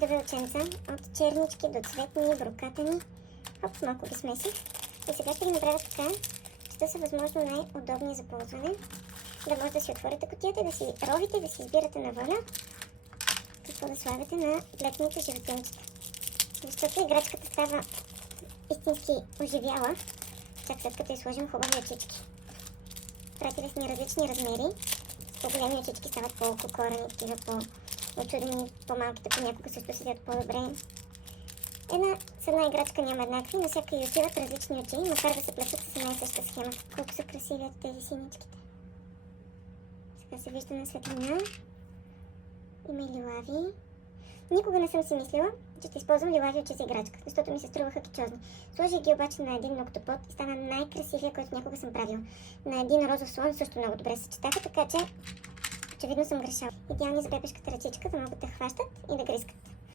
Велченца от чернички до цветни, брокатани. Хоп, малко ги смесих. И сега ще ги направя така, че да са възможно най-удобни за ползване. Да може да си отворите кутията, да си ровите, да си избирате на воля какво да слагате на летните животинчета. Защото играчката става истински оживяла, чак след като сложим хубави очички. Пратили сме различни размери. По-големи очички стават по-кокорани, такива по-очудени, по-малките понякога също седят по-добре. С една играчка няма еднакви, но всяка и отиват различни очи, макар да се плетат с една и съща схема. Колко са красиви от тези синичките. Сега се вижда на светлина. Има и лилави. Никога не съм си мислила, че ще използвам лилави очи за играчка, защото ми се струваха кичозни. Сложих ги обаче на един ноктопод и стана най-красивия, който някога съм правила. На един розов слон също много добре се съчетаха, така че очевидно съм грешала. Идеални за бебешката ръчичка, да могат да хващат и да грискат.